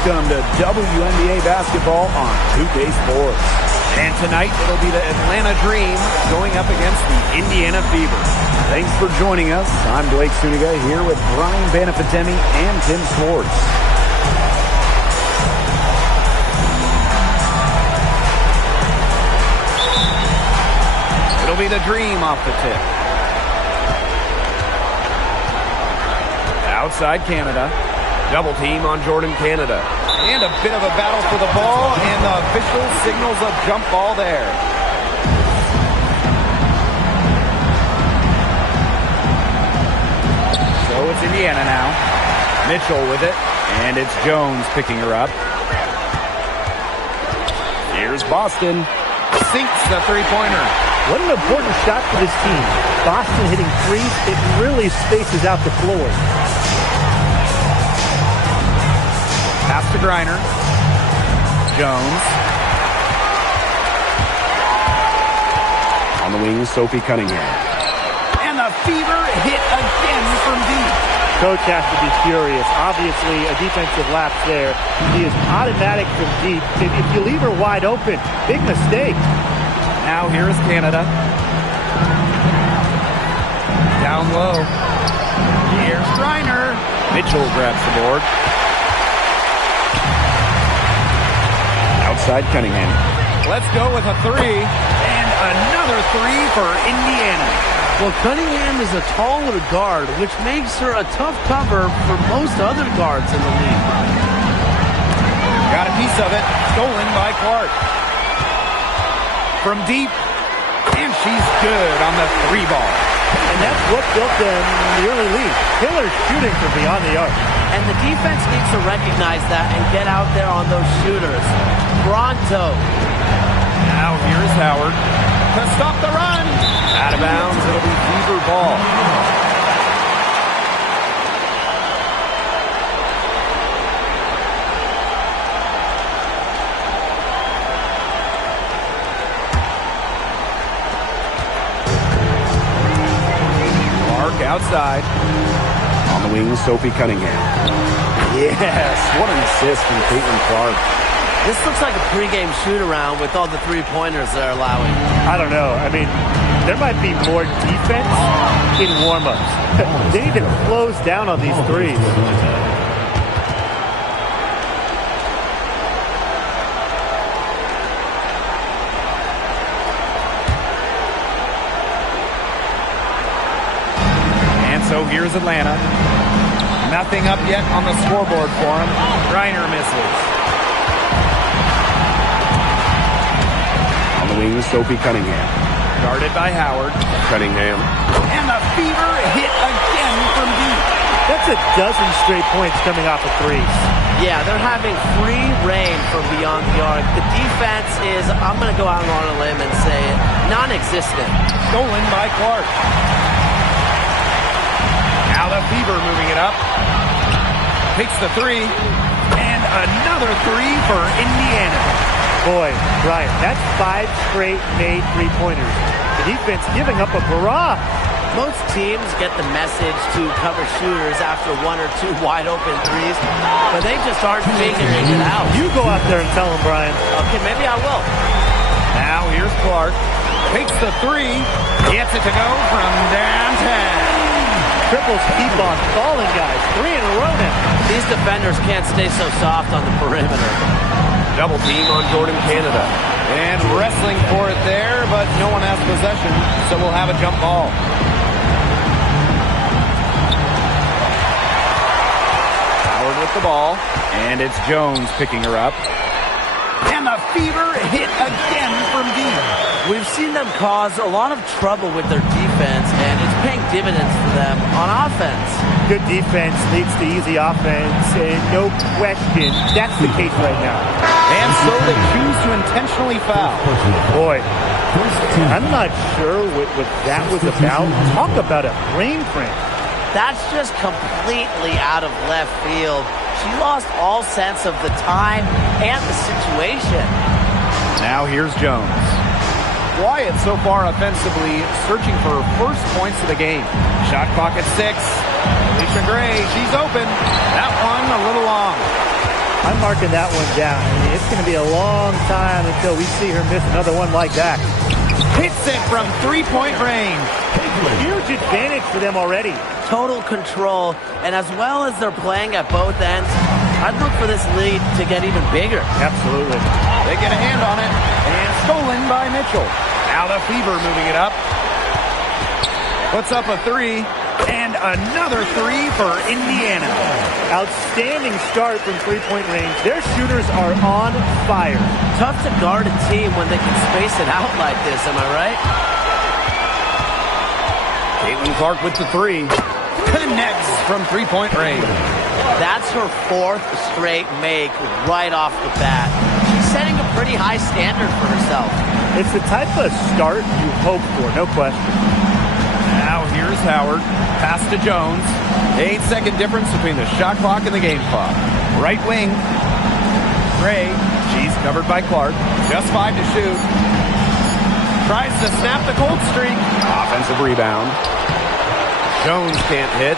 Welcome to WNBA basketball on 2K Sports. And tonight it'll be the Atlanta Dream going up against the Indiana Fever. Thanks for joining us. I'm Blake Suniga here with Brian Banafitemi and Tim Swartz. It'll be the Dream off the tip. Outside Canada. Double team on Jordan Canada. And a bit of a battle for the ball, and the official signals a jump ball there. So it's Indiana now. Mitchell with it, and it's Jones picking her up. Here's Boston. Sinks the three-pointer. What an important shot for this team. Boston hitting threes, it really spaces out the floor. Pass to Griner. Jones. On the wing, Sophie Cunningham. And the Fever hit again from deep. Coach has to be furious. Obviously, a defensive lapse there. He is automatic from deep. If you leave her wide open, big mistake. Now here is Canada. Down low. Here's Griner. Mitchell grabs the board. Outside Cunningham. Let's go with a three. And another three for Indiana. Well, Cunningham is a taller guard, which makes her a tough cover for most other guards in the league. Got a piece of it. Stolen by Clark. From deep. And she's good on the three ball. And that's what built them the early lead. Killer shooting from beyond the arc. And the defense needs to recognize that and get out there on those shooters. Pronto. Now here's Howard to stop the run. Out of bounds. It'll be Fever ball. Clark outside. On the wing, Sophie Cunningham. Yes, what an assist from Caitlin Clark. This looks like a pregame shoot-around with all the three-pointers they're allowing. I don't know. I mean, there might be more defense in warm-ups. They need to close down on these threes. And so here's Atlanta. Nothing up yet on the scoreboard for him. Griner misses. Wing, Sophie Cunningham. Guarded by Howard. Cunningham. And the Fever hit again from deep. That's a dozen straight points coming off of threes. Yeah, they're having free reign from beyond the arc. The defense is, I'm going to go out on a limb and say, non-existent. Stolen by Clark. Now the Fever moving it up. Takes the three. And another three for Indiana. Boy, Brian, that's 5 straight made three-pointers. The defense giving up a barrage. Most teams get the message to cover shooters after 1 or 2 wide-open threes, but they just aren't figuring it out. You go out there and tell them, Brian. Okay, maybe I will. Now here's Clark. Takes the three. Gets it to go from downtown. Triples keep on falling, guys. 3 in a row now. These defenders can't stay so soft on the perimeter. Double team on Jordan Canada. And wrestling for it there, but no one has possession, so we'll have a jump ball. Howard with the ball, and it's Jones picking her up. And the Fever hit again from deep. We've seen them cause a lot of trouble with their defense, and it's paying dividends for them on offense. Good defense leads to easy offense, and no question, that's the case right now. And so they choose to intentionally foul. Boy, I'm not sure what that was about. Talk about a brain cramp. That's just completely out of left field. She lost all sense of the time and the situation. Now here's Jones. Wyatt so far offensively searching for her first points of the game. Shot clock at 6. Alicia Gray, she's open. That one a little long. I'm marking that one down. I mean, it's going to be a long time until we see her miss another one like that. Hits it from three-point range. Huge advantage for them already. Total control, and as well as they're playing at both ends, I'd look for this lead to get even bigger. Absolutely. They get a hand on it, and stolen by Mitchell. Now the Fever moving it up. Puts up a three, and another three for Indiana. Outstanding start from three-point range. Their shooters are on fire. Tough to guard a team when they can space it out like this, am I right? Caitlin Clark with the three. Connects from three-point range. That's her fourth straight make right off the bat. She's setting a pretty high standard for herself. It's the type of start you hope for, no question. Now here's Howard. Pass to Jones. 8-second difference between the shot clock and the game clock. Right wing. Gray. She's covered by Clark. Just 5 to shoot. Tries to snap the cold streak. Offensive rebound. Jones can't hit.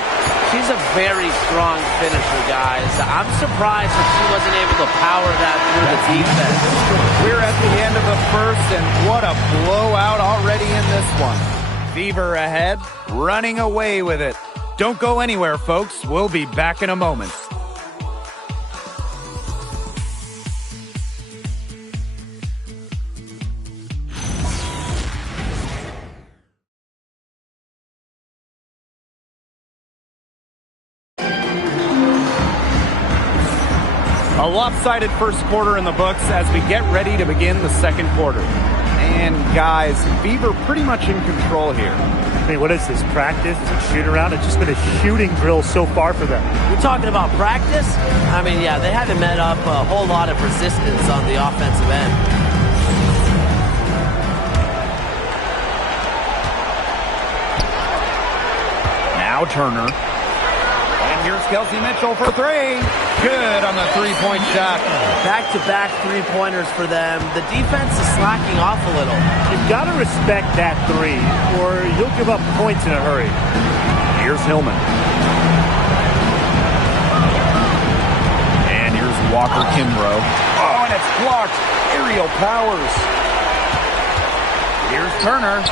She's a very strong finisher, guys. I'm surprised that she wasn't able to power that through the defense. We're at the end of the first, and what a blowout already in this one. Fever ahead, running away with it. Don't go anywhere, folks. We'll be back in a moment. A lopsided first quarter in the books as we get ready to begin the second quarter. And guys, Fever pretty much in control here. I mean, what is this, practice? Is it shoot around? It's just been a shooting drill so far for them. You're talking about practice? I mean, yeah, they haven't met up a whole lot of resistance on the offensive end. Now Turner. And here's Kelsey Mitchell for three. Good on the three-point shot. Back-to-back three-pointers for them. The defense is slacking off a little. You've got to respect that three, or you'll give up points in a hurry. Here's Hillman. And here's Walker Kimbrough. Oh, and it's blocked. Aerial powers. Here's Turner.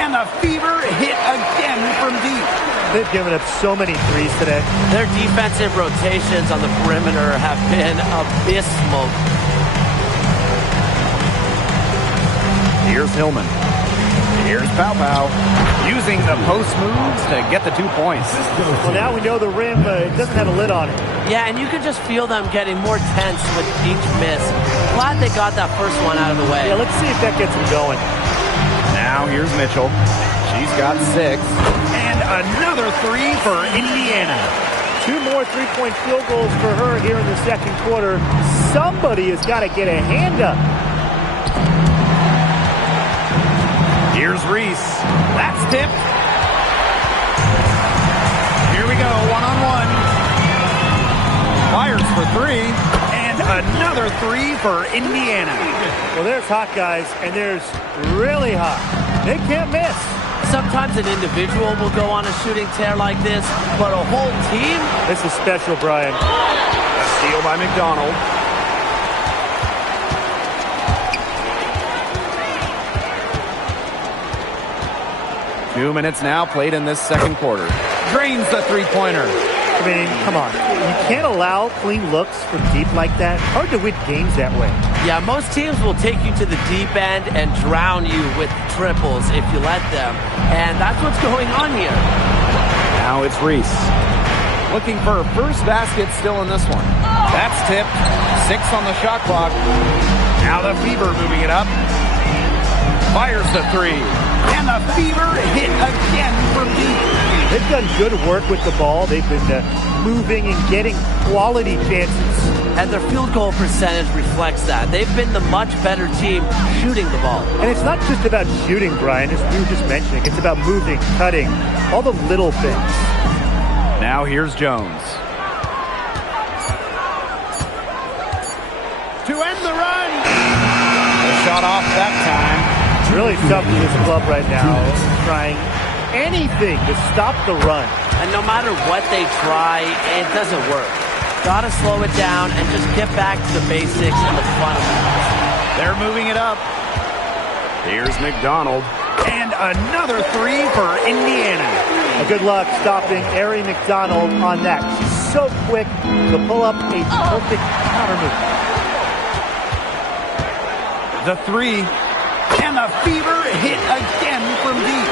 And the Fever hit again from deep. They've given up so many threes today. Their defensive rotations on the perimeter have been abysmal. Here's Hillman. Here's Pow Pow. Using the post moves to get the 2 points. Well, now we know the rim doesn't have a lid on it. Yeah, and you can just feel them getting more tense with each miss. Glad they got that first one out of the way. Yeah, let's see if that gets them going. Now here's Mitchell. She's got 6. And another three for Indiana. 2 more three-point field goals for her here in the second quarter. Somebody has got to get a hand up. Here's Reese. That's tipped. Here we go, one-on-one. Fires for three. And another three for Indiana. Well, there's hot guys, and there's really hot. They can't miss. Sometimes an individual will go on a shooting tear like this, but a whole team? This is special, Brian. A steal by McDonald. Two minutes now played in this second quarter. Drains the three-pointer. I mean, come on. You can't allow clean looks from deep like that. Hard to win games that way. Yeah, most teams will take you to the deep end and drown you with triples if you let them. And that's what's going on here. Now it's Reese. Looking for her first basket still in this one. That's tipped. 6 on the shot clock. Now the Fever moving it up. Fires the three. And the Fever hit again from deep. They've done good work with the ball. They've been moving and getting quality chances. And their field goal percentage reflects that. They've been the much better team shooting the ball. And it's not just about shooting, Brian, as we were just mentioning. It's about moving, cutting, all the little things. Now here's Jones. To end the run. The shot off that time. It's really tough for this club right now, trying anything to stop the run. And no matter what they try, it doesn't work. Got to slow it down and just get back to the basics and the fundamentals. They're moving it up. Here's McDonald. And another three for Indiana. Good luck stopping Ari McDonald on that. She's so quick to pull up a perfect counter move. The three. And the Fever hit again from deep.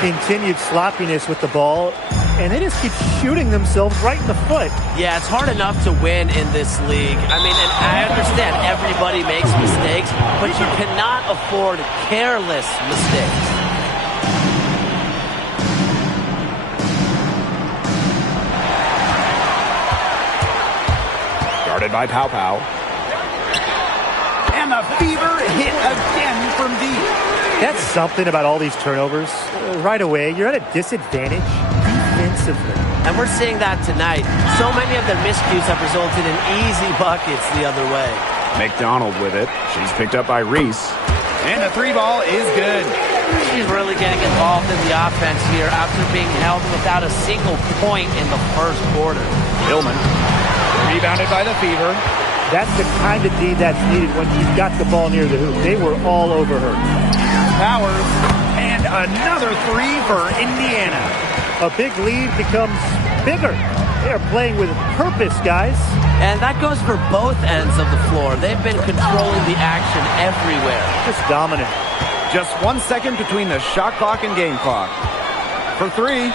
Continued sloppiness with the ball, and they just keep shooting themselves right in the foot. Yeah, it's hard enough to win in this league. I mean, and I understand everybody makes mistakes, but you cannot afford careless mistakes. Guarded by Pow Pow. And the Fever hit again from deep. That's something about all these turnovers. Right away, you're at a disadvantage defensively. And we're seeing that tonight. So many of their miscues have resulted in easy buckets the other way. McDonald with it. She's picked up by Reese. And the three ball is good. She's really getting involved in the offense here after being held without a single point in the first quarter. Hillman. Rebounded by the Fever. That's the kind of D that's needed when she's got the ball near the hoop. They were all over her. Powers. And another three for Indiana. A big lead becomes bigger. They're playing with purpose, guys. And that goes for both ends of the floor. They've been controlling the action everywhere. Just dominant. Just 1 second between the shot clock and game clock. For three.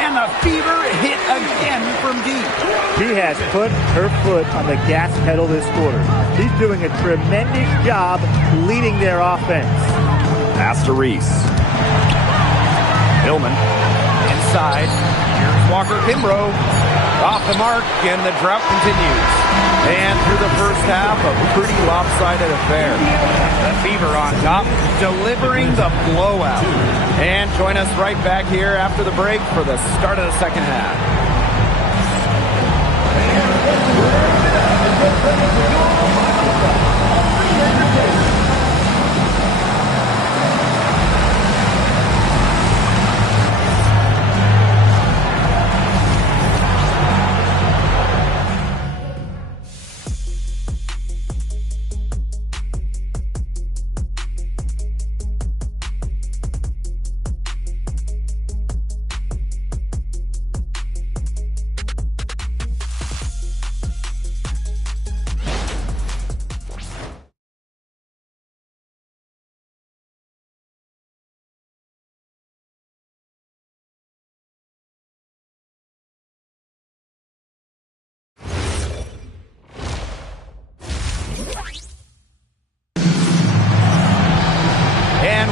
And the Fever hit again from deep. She has put her foot on the gas pedal this quarter. She's doing a tremendous job leading their offense. Pass to Reese. Hillman. Inside. Here's Walker Kimbrough. Off the mark, and the drought continues. And through the first half, a pretty lopsided affair. The Fever on top, delivering the blowout. And join us right back here after the break for the start of the second half.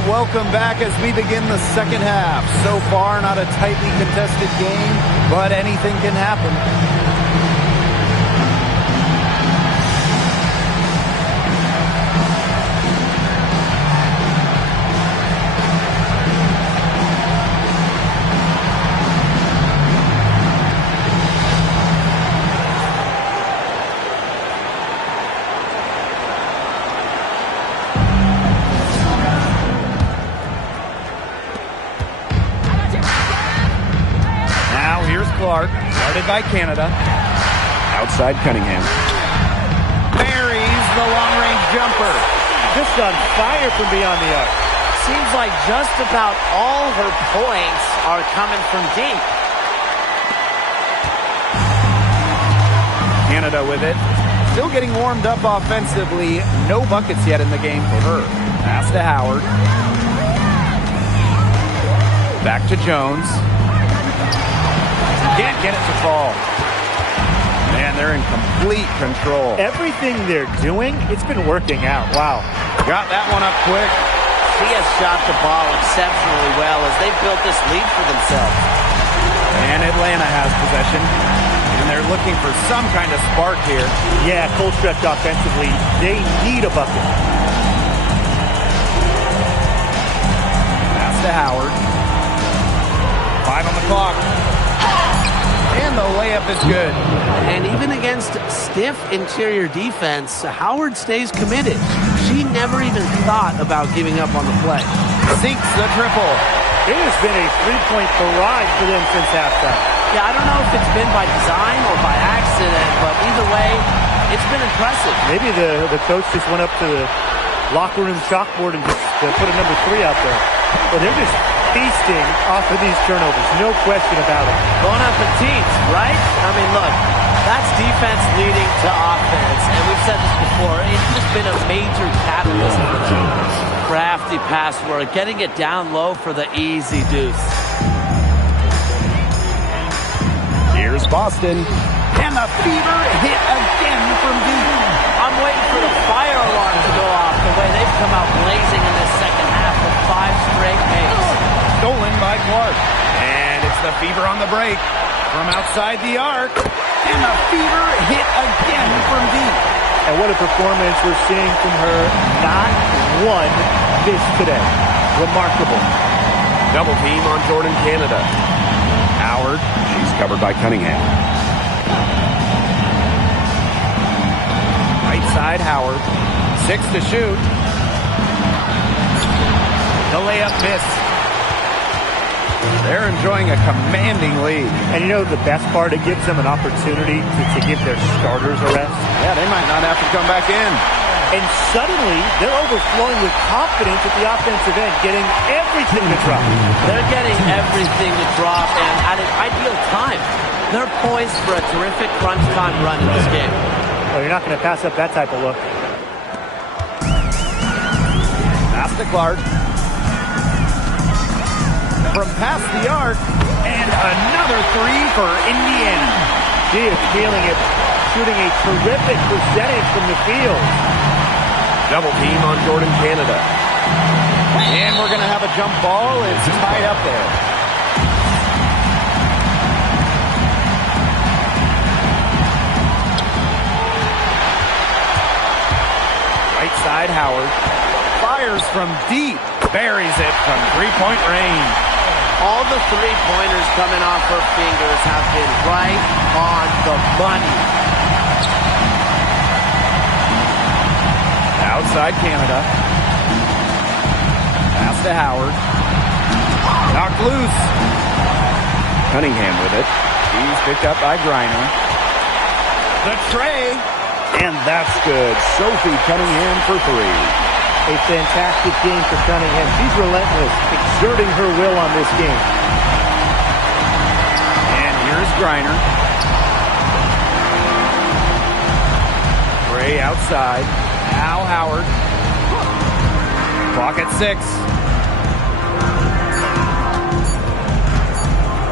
Welcome back as we begin the second half. So far, not a tightly contested game, but anything can happen. Clark, guarded by Canada. Outside Cunningham. Buries the long-range jumper. Just on fire from beyond the arc. Seems like just about all her points are coming from deep. Canada with it. Still getting warmed up offensively. No buckets yet in the game for her. Pass to Howard. Back to Jones. Can't get it to fall. Man, they're in complete control. Everything they're doing, it's been working out. Wow. Got that one up quick. She has shot the ball exceptionally well as they've built this lead for themselves. And Atlanta has possession. And they're looking for some kind of spark here. Yeah, full stretch offensively. They need a bucket. Pass to Howard. 5 on the clock. And the layup is good. And even against stiff interior defense, Howard stays committed. She never even thought about giving up on the play. Sinks the triple. It has been a three-point barrage for them since halftime. Yeah, I don't know if it's been by design or by accident, but either way, it's been impressive. Maybe the coach just went up to the locker room chalkboard and just put a number 3 out there. But they're just feasting off of these turnovers, no question about it. Bon appetit, right? I mean, look, that's defense leading to offense, and we've said this before. It's just been a major catalyst for them. Crafty pass work, getting it down low for the easy deuce. Here's Boston. And the Fever hit again from deep. I'm waiting for the fire alarm to go off the way they've come out blazing in this second half with 5 straight makes. Stolen by Clark. And it's the Fever on the break. From outside the arc. And the Fever hit again from deep. And what a performance we're seeing from her. Not one miss today. Remarkable. Double team on Jordan Canada. Howard. She's covered by Cunningham. Right side Howard. 6 to shoot. The layup missed. They're enjoying a commanding lead. And you know the best part? It gives them an opportunity to give their starters a rest. Yeah, they might not have to come back in. And suddenly, they're overflowing with confidence at the offensive end, getting everything to drop. They're getting everything to drop, and at an ideal time. They're poised for a terrific crunch time run in this game. Well, you're not going to pass up that type of look. Pass to Clark. From past the arc, and another 3 for Indiana. She is feeling it, shooting a terrific percentage from the field. Double team on Jordan Canada. And we're going to have a jump ball. It's tied up there. Right side Howard. Fires from deep. Buries it from three-point range. All the three-pointers coming off her fingers have been right on the money. Outside Canada. Pass to Howard. Knocked loose. Cunningham with it. He's picked up by Griner. The tray. And that's good. Sophie Cunningham for 3. A fantastic game for Cunningham. She's relentless, exerting her will on this game. And here's Griner. Gray outside. Now Howard. Clock at 6.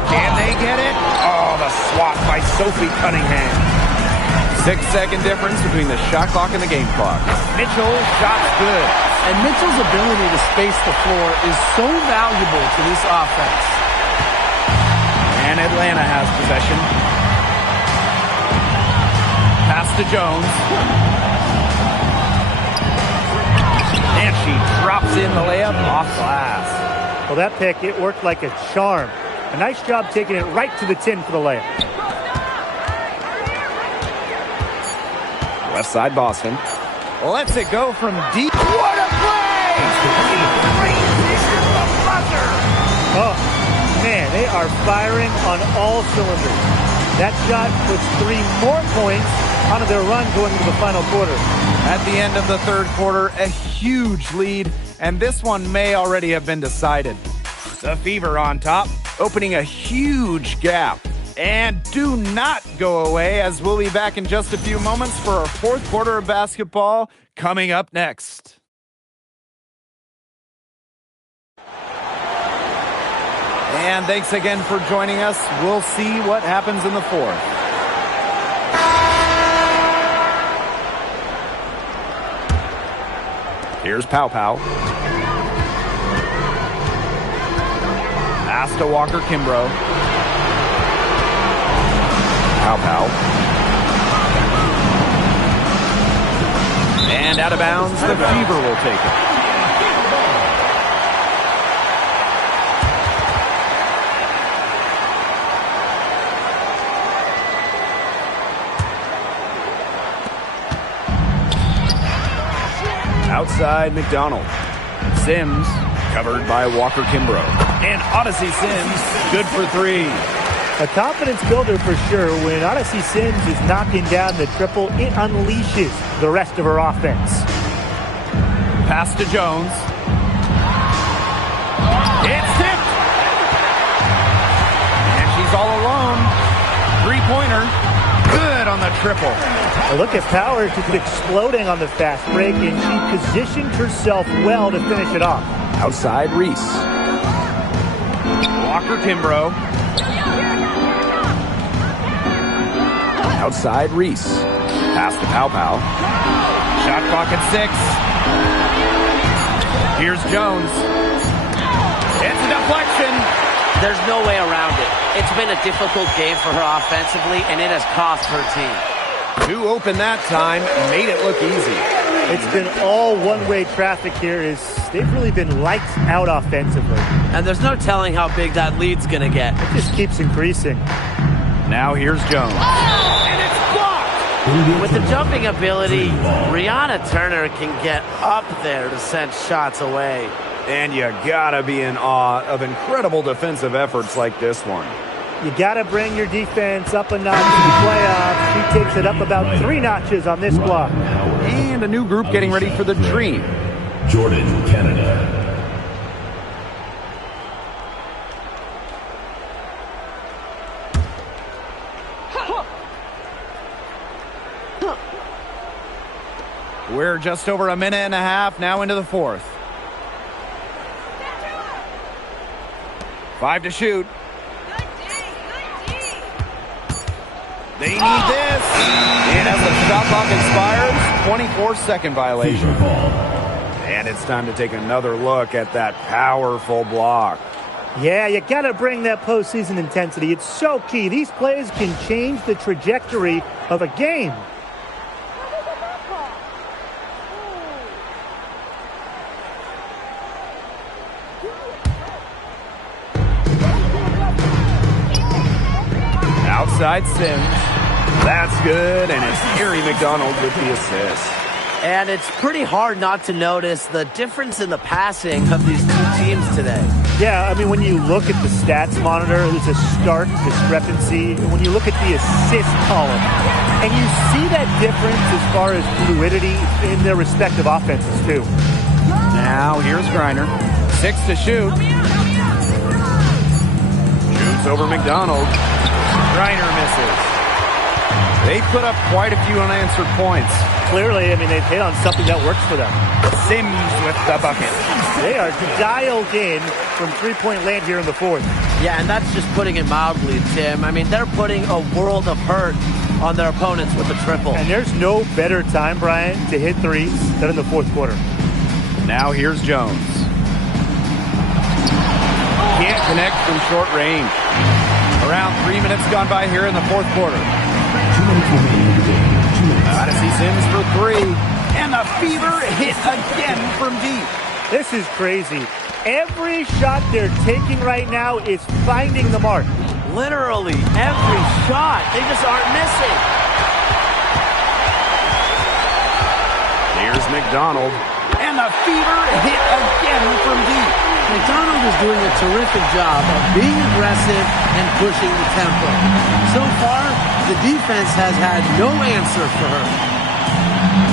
Can they get it? Oh, the swat by Sophie Cunningham. 6-second difference between the shot clock and the game clock. Mitchell, shot's good. And Mitchell's ability to space the floor is so valuable to this offense. And Atlanta has possession. Pass to Jones. And she drops in the layup off glass. Well, that pick, it worked like a charm. A nice job taking it right to the tin for the layup. Left side Boston. Lets it go from deep. What a play! Oh, man, they are firing on all cylinders. That shot puts 3 more points onto their run going into the final quarter. At the end of the third quarter, a huge lead, and this one may already have been decided. The Fever on top, opening a huge gap. And do not go away, as we'll be back in just a few moments for our fourth quarter of basketball coming up next. And thanks again for joining us. We'll see what happens in the fourth. Here's Pow Pow. Pass to Walker Kimbrough. Pow Pow. And out of bounds, the Fever will take it. Outside McDonald. Sims, covered by Walker Kimbrough. And Odyssey Sims, good for 3. A confidence builder for sure. When Odyssey Sims is knocking down the triple, it unleashes the rest of her offense. Pass to Jones. It's tipped. And she's all alone. Three-pointer. Good on the triple. A look at Power, just exploding on the fast break, and she positioned herself well to finish it off. Outside Reese. Walker Kimbrough. Outside Reese. Pass to Pow Pow. Shot clock at 6. Here's Jones. It's a deflection. There's no way around it. It's been a difficult game for her offensively, and it has cost her team. Two open that time, made it look easy. It's been all one-way traffic here. They've really been lights out offensively. And there's no telling how big that lead's going to get. It just keeps increasing. Now here's Jones. And it's blocked! With the jumping ability, Brianna Turner can get up there to send shots away. And you gotta be in awe of incredible defensive efforts like this one. You gotta bring your defense up a notch in the playoffs. She takes it up about 3 notches on this block. And a new group getting ready for the Dream. Jordan, Canada. We're just over a minute and a half now into the fourth. 5 to shoot. They need this. And as the shot clock expires, 24-second violation. And it's time to take another look at that powerful block. Yeah, you got to bring that postseason intensity. It's so key. These plays can change the trajectory of a game. Outside Sims. That's good, and it's Gary McDonald with the assist. And it's pretty hard not to notice the difference in the passing of these two teams today. Yeah, I mean, when you look at the stats monitor, there's a stark discrepancy. When you look at the assist column, and you see that difference as far as fluidity in their respective offenses, too. Now, here's Griner. 6 to shoot. Shoots over McDonald. Griner misses. They put up quite a few unanswered points. Clearly, I mean, they've hit on something that works for them. Sims with the bucket. They are dialed in from three-point land here in the fourth. Yeah, and that's just putting it mildly, Tim. I mean, they're putting a world of hurt on their opponents with the triple. And there's no better time, Brian, to hit threes than in the fourth quarter. Now here's Jones. Can't connect from short range. Around 3 minutes gone by here in the fourth quarter. Odyssey Sims for 3. And the Fever hit again from deep. This is crazy. Every shot they're taking right now is finding the mark. Literally every shot. They just aren't missing. Here's McDonald. And the Fever hit again from deep. McDonald is doing a terrific job of being aggressive and pushing the tempo. So far, the defense has had no answer for her.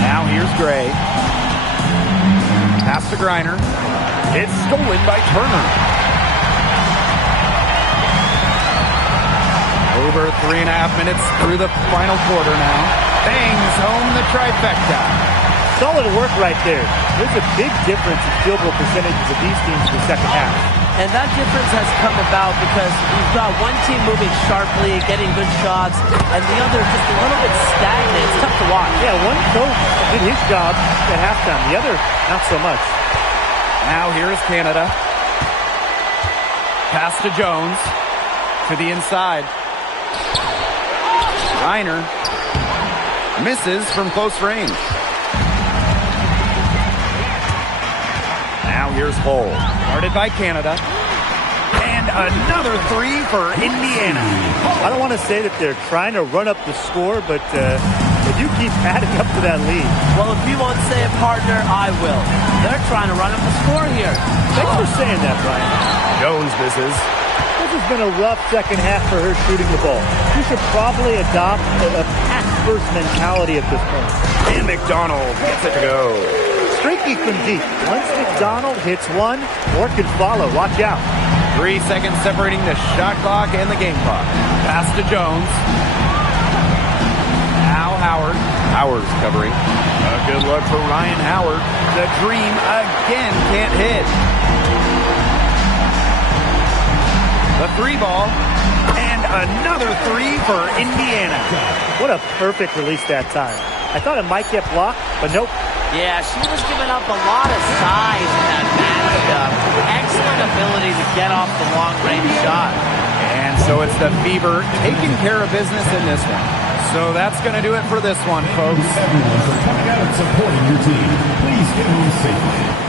Now here's Gray. Pass to Griner. It's stolen by Turner. Over 3.5 minutes through the final quarter now. Bangs home the trifecta. Solid work right there. There's a big difference in field goal percentages of these teams in the second half. And that difference has come about because we've got one team moving sharply, getting good shots, and the other just a little bit stagnant. It's tough to watch. Yeah, one coach did his job at halftime. The other, not so much. Now here's Canada. Pass to Jones. To the inside. Reiner misses from close range. Now here's Hull. Guarded by Canada. And another 3 for Indiana. I don't want to say that they're trying to run up the score, but they do keep adding up to that lead. Well, if you won't say it, partner, I will. They're trying to run up the score here. Thanks for saying that, Brian. Jones misses. This has been a rough second half for her shooting the ball. She should probably adopt a pass-first mentality at this point. And McDonald gets it to go. Streaky from deep. Once McDonald hits one, more can follow. Watch out. 3 seconds separating the shot clock and the game clock. Pass to Jones. Now Howard. Howard's covering. A good look for Ryan Howard. The dream again can't hit. The 3-ball. And another 3 for Indiana. What a perfect release that time. I thought it might get blocked, but nope. Yeah, she was giving up a lot of size in that matchup. Excellent ability to get off the long-range shot. And so it's the Fever taking care of business in this one. So that's going to do it for this one, folks. Everyone for coming out and supporting your team. Please get home safely.